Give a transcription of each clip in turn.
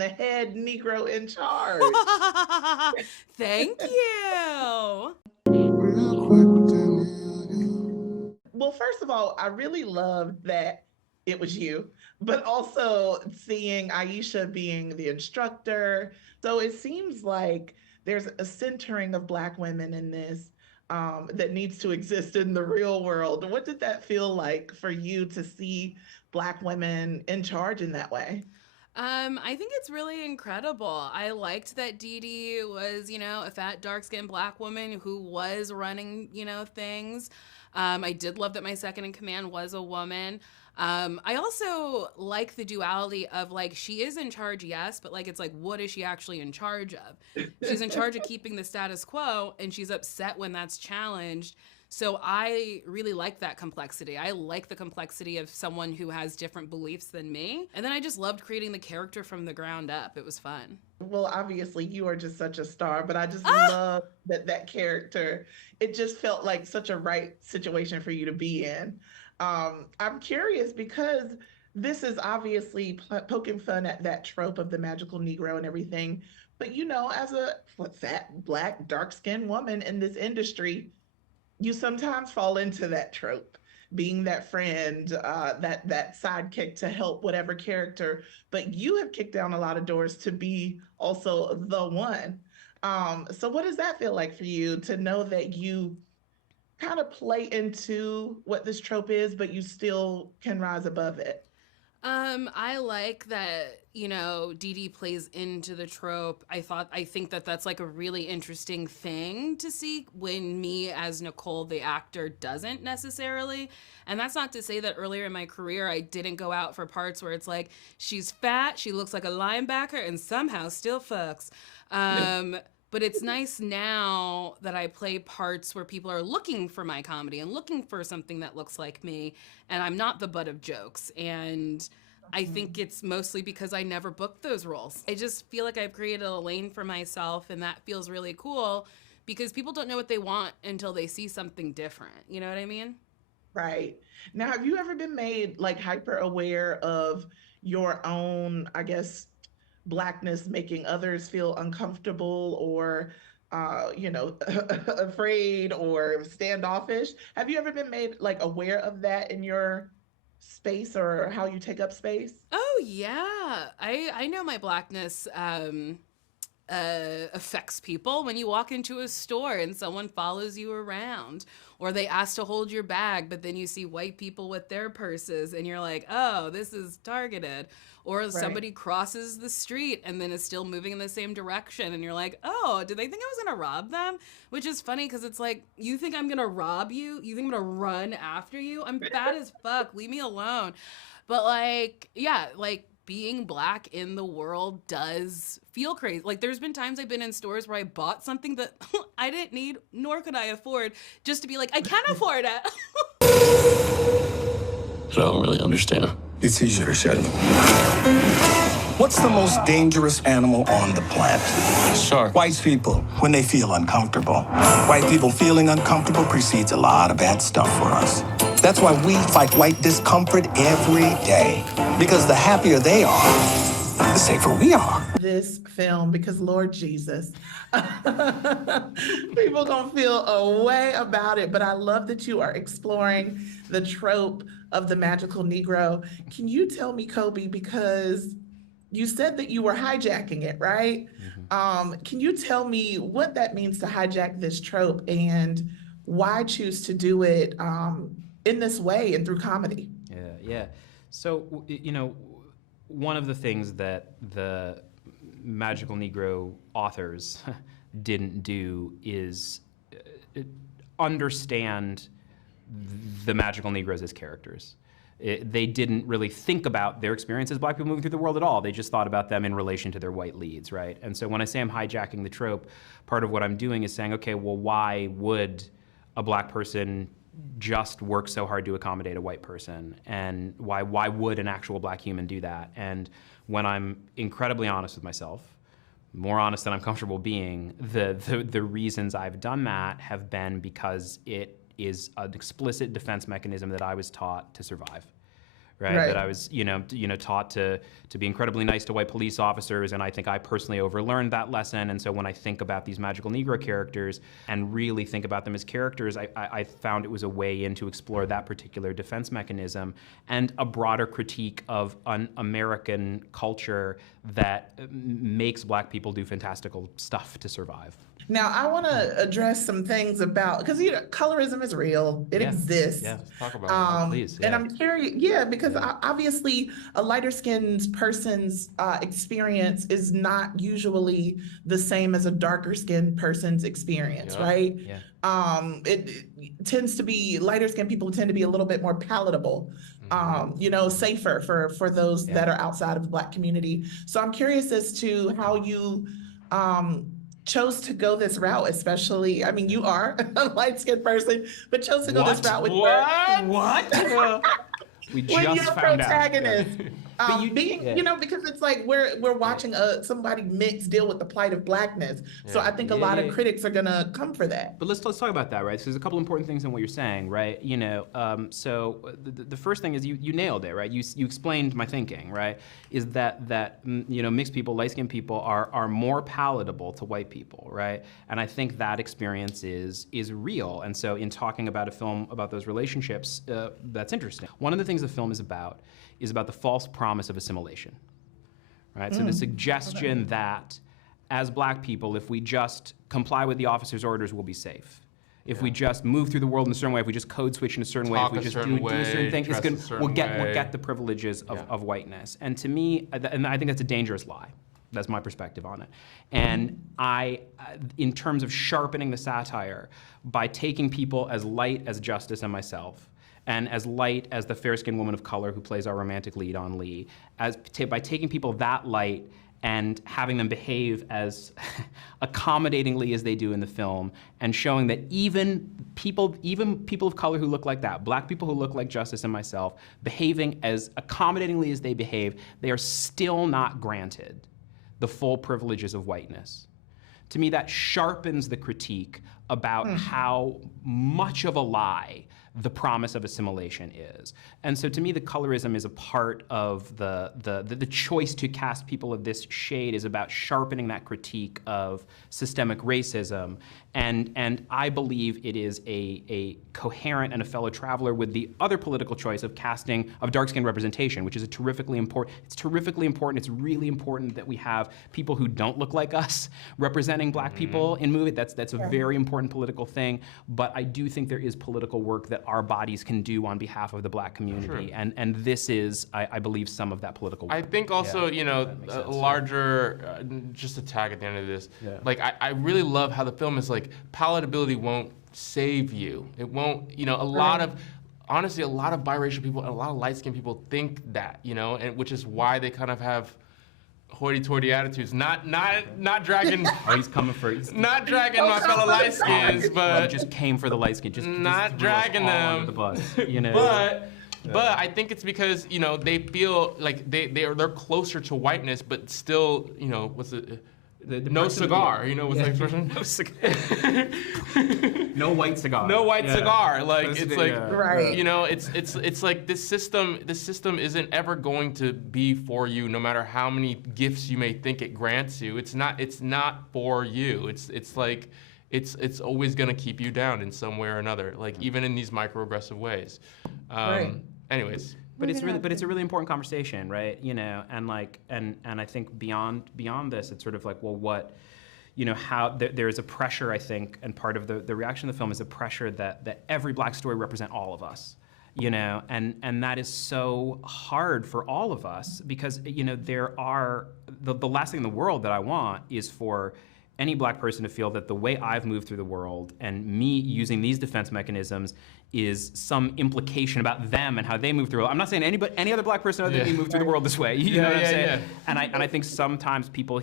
the head Negro in charge. Thank you. Well, first of all, I really loved that it was you, but also seeing Aisha being the instructor. So it seems like there's a centering of Black women in this that needs to exist in the real world. What did that feel like for you to see Black women in charge in that way? I think it's really incredible. I liked that Dee Dee was, a fat, dark-skinned Black woman who was running, things. I did love that my second in command was a woman. I also like the duality of like, she is in charge, yes, but like, it's like, what is she actually in charge of? She's in charge of keeping the status quo, and she's upset when that's challenged. So I really like that complexity. I like the complexity of someone who has different beliefs than me. And then I just loved creating the character from the ground up. It was fun. Well, obviously, you are just such a star, but I just Ah! love that character. It just felt like such a right situation for you to be in. I'm curious because this is obviously poking fun at that trope of the magical Negro and everything. But as a fat, Black, dark-skinned woman in this industry, you sometimes fall into that trope, being that friend, that sidekick to help whatever character. But you have kicked down a lot of doors to be also the one. So what does that feel like for you to know that you kind of play into what this trope is, but you still can rise above it? I like that, Dee Dee plays into the trope. I think that that's like a really interesting thing to see when me as Nicole, the actor, doesn't necessarily. And that's not to say that earlier in my career, I didn't go out for parts where it's like, she's fat, she looks like a linebacker, and somehow still fucks. But it's nice now that I play parts where people are looking for my comedy and looking for something that looks like me, and I'm not the butt of jokes. And I think it's mostly because I never booked those roles. I just feel like I've created a lane for myself, and that feels really cool because people don't know what they want until they see something different. You know what I mean? Right. Now, have you ever been made like hyper aware of your own, I guess, Blackness making others feel uncomfortable or, afraid or standoffish? Have you ever been made like aware of that in your space or how you take up space? Oh yeah, I know my Blackness affects people when you walk into a store and someone follows you around, or they ask to hold your bag, but then you see white people with their purses and you're like, oh, this is targeted. Or Right. somebody crosses the street and then is still moving in the same direction and you're like, oh, did they think I was gonna rob them? Which is funny because it's like, you think I'm gonna rob you? You think I'm gonna run after you? I'm fat as fuck, leave me alone. But like, yeah, like being Black in the world does feel crazy. Like there's been times I've been in stores where I bought something that I didn't need nor could I afford, just to be like, I can't afford it. I don't really understand. It's easier to say. What's the most dangerous animal on the planet? Shark. White people, when they feel uncomfortable. White people feeling uncomfortable precedes a lot of bad stuff for us. That's why we fight white discomfort every day. Because the happier they are, the safer we are. This film because Lord Jesus, people gonna feel a way about it. But I love that you are exploring the trope of the magical Negro. Can you tell me, Kobi, because you said that you were hijacking it, right? Can you tell me what that means to hijack this trope and why choose to do it in this way and through comedy? Yeah. So, one of the things that the Magical Negro authors didn't do is understand the Magical Negroes as characters. They didn't really think about their experience as Black people moving through the world at all. They just thought about them in relation to their white leads, right? And so when I say I'm hijacking the trope, part of what I'm doing is saying, okay, well, why would a Black person just work so hard to accommodate a white person? And why would an actual Black human do that? And when I'm incredibly honest with myself, more honest than I'm comfortable being, the reasons I've done that have been because it is an explicit defense mechanism that I was taught to survive, right? Right. That I was, taught to be incredibly nice to white police officers, and I think I personally overlearned that lesson. And so when I think about these magical Negro characters and really think about them as characters, I found it was a way in to explore that particular defense mechanism and a broader critique of an American culture that makes Black people do fantastical stuff to survive. Now, I want to address some things about, because colorism is real. It exists. Yeah. Let's talk about it. Please. And Yeah. I'm curious, because obviously a lighter skinned person's experience is not usually the same as a darker skinned person's experience, Yeah. right? Yeah. It tends to be, lighter skinned people tend to be a little bit more palatable, safer for those that are outside of the Black community. So I'm curious as to how you chose to go this route, especially, I mean, you are a light-skinned person, but chose to go this route with What? We with just your found protagonist. But you- Being, yeah. because it's like we're watching somebody mix deal with the plight of Blackness. So I think a lot of critics are gonna come for that. But let's talk about that, right? So there's a couple important things in what you're saying, right? So the first thing is you nailed it, right? You explained my thinking, right? Is that mixed people, light-skinned people are more palatable to white people, right? And I think that experience is real. And so in talking about a film about those relationships, that's interesting. One of the things the film is about the false promise of assimilation, right? So the suggestion that as Black people, if we just comply with the officer's orders, we'll be safe. If we just move through the world in a certain way, if we just code switch in a certain way, if we just do a certain thing, we'll get the privileges of whiteness. And to me, and I think that's a dangerous lie. That's my perspective on it. And in terms of sharpening the satire, by taking people as light as Justice and myself, and as light as the fair-skinned woman of color who plays our romantic lead on Lee, by taking people that light and having them behave as accommodatingly as they do in the film, and showing that even people of color who look like that, Black people who look like Justice and myself, behaving as accommodatingly as they behave, they are still not granted the full privileges of whiteness. To me, that sharpens the critique about how much of a lie the promise of assimilation is. And so to me, the colorism is a part of the choice to cast people of this shade is about sharpening that critique of systemic racism. And I believe it is a coherent and a fellow traveler with the other political choice of casting of dark-skinned representation, which is terrifically important. It's really important that we have people who don't look like us representing Black people in movies. That's a very important political thing. But I do think there is political work that our bodies can do on behalf of the Black community. And this is, I believe, some of that political work. I think also, a larger, just a tag at the end of this, like I really love how the film is like, palatability won't save you. It won't, honestly, a lot of biracial people and a lot of light-skinned people think that, and which is why they kind of have hoity-toity attitudes. Not dragging. Oh, he's coming for not dragging my fellow light skins, but just came for the light skin. Just not dragging them. Under the bus, But I think it's because they feel like they're closer to whiteness, but still what's it? No cigar, what's the expression? No cigar. No white cigar. No white cigar. Like it's like Right. it's like this system isn't ever going to be for you, no matter how many gifts you may think it grants you. It's not for you. It's like it's always gonna keep you down in some way or another, like even in these microaggressive ways. Anyways. But it's a really important conversation, right? And I think beyond this, it's sort of like, well, what, how there is a pressure, I think, and part of the reaction of the film is a pressure that every Black story represent all of us, and that is so hard for all of us because there are the last thing in the world that I want is for any Black person to feel that the way I've moved through the world and me using these defense mechanisms is some implication about them and how they move through. I'm not saying any other Black person other than me moved through the world this way. You know what I'm saying? Yeah. And I think sometimes people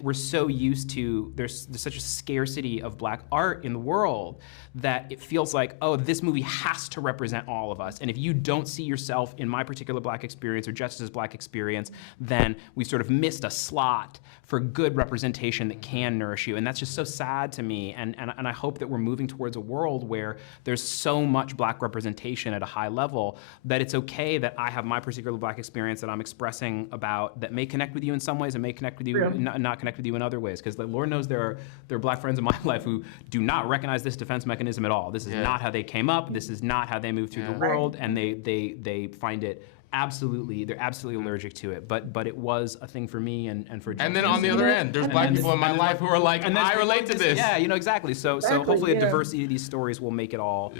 we're so used to there's such a scarcity of Black art in the world that it feels like, oh, this movie has to represent all of us. And if you don't see yourself in my particular Black experience or Justice's Black experience, then we sort of missed a slot good representation that can nourish you. And that's just so sad to me. And I hope that we're moving towards a world where there's so much Black representation at a high level that it's okay that I have my particular Black experience that I'm expressing about that may connect with you in some ways and may connect with you, not connect with you in other ways. Because the Lord knows there are Black friends in my life who do not recognize this defense mechanism at all. This is not how they came up. This is not how they move through the world. And they find it they're absolutely allergic to it. But it was a thing for me and for James. And then on the other end, there's Black people in my life who are like, I relate to this. Yeah, exactly. So hopefully a diversity of these stories will make it all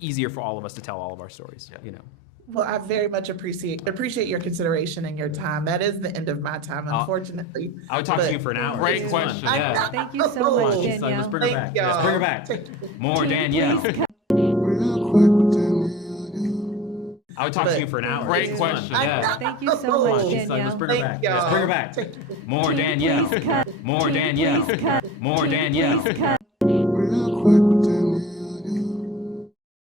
easier for all of us to tell all of our stories. Well, I very much appreciate your consideration and your time. That is the end of my time, unfortunately. I would talk to you for an hour. Great question. Yeah. Thank you so much, Danielle. Let's bring her back. Yes, bring her back. More Danielle. I would talk to you for an hour. Great question. Yeah. Thank you so much, Danielle. Let's bring her back. Yes, bring her back. More Danielle. More Danielle. More Danielle.